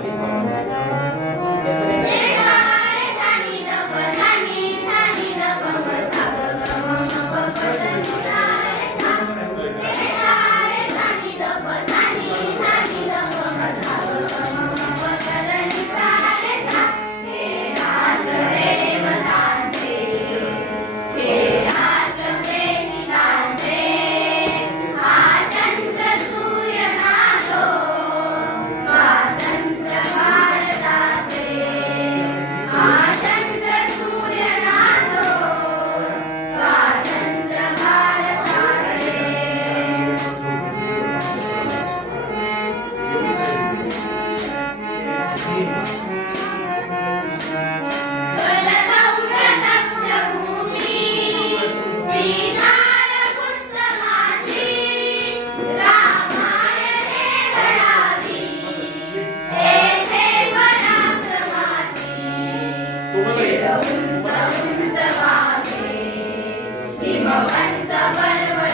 Thank We Cheers. Cheers. Cheers. Cheers. Cheers. Cheers. Cheers. Cheers. Cheers. Cheers. Cheers. Cheers. Cheers. Cheers. Cheers. Cheers. Cheers.